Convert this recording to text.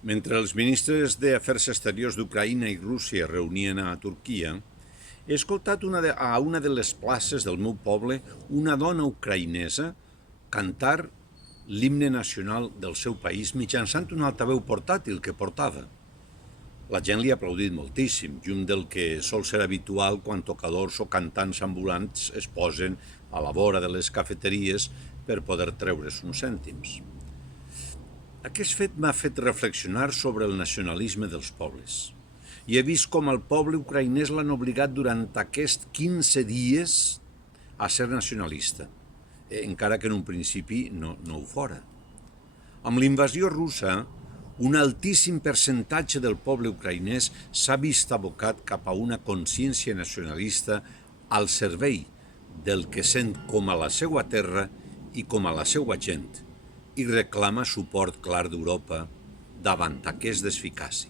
Mentre els ministres d'Afers Exteriors d'Ucraïna i Rússia es reunien a Turquia, he escoltat a una de les places del meu poble una dona ucraïnesa cantar l'himne nacional del seu país mitjançant un altaveu portàtil que portava. La gent li ha aplaudit moltíssim, lluny del que sol ser habitual quan tocadors o cantants ambulants es posen a la vora de les cafeteries per poder treure's uns cèntims. Aquest fet m'ha fet reflexionar sobre el nacionalisme dels pobles. I he vist com el poble ucraïnès l'han obligat durant aquests 15 dies a ser nacionalista, encara que en un principi no ho fora. Amb l'invasió russa, un altíssim percentatge del poble ucraïnès s'ha vist abocat cap a una consciència nacionalista al servei del que sent com a la seva terra i com a la seva gent, i reclama suport clar d'Europa davant aquest desficaci.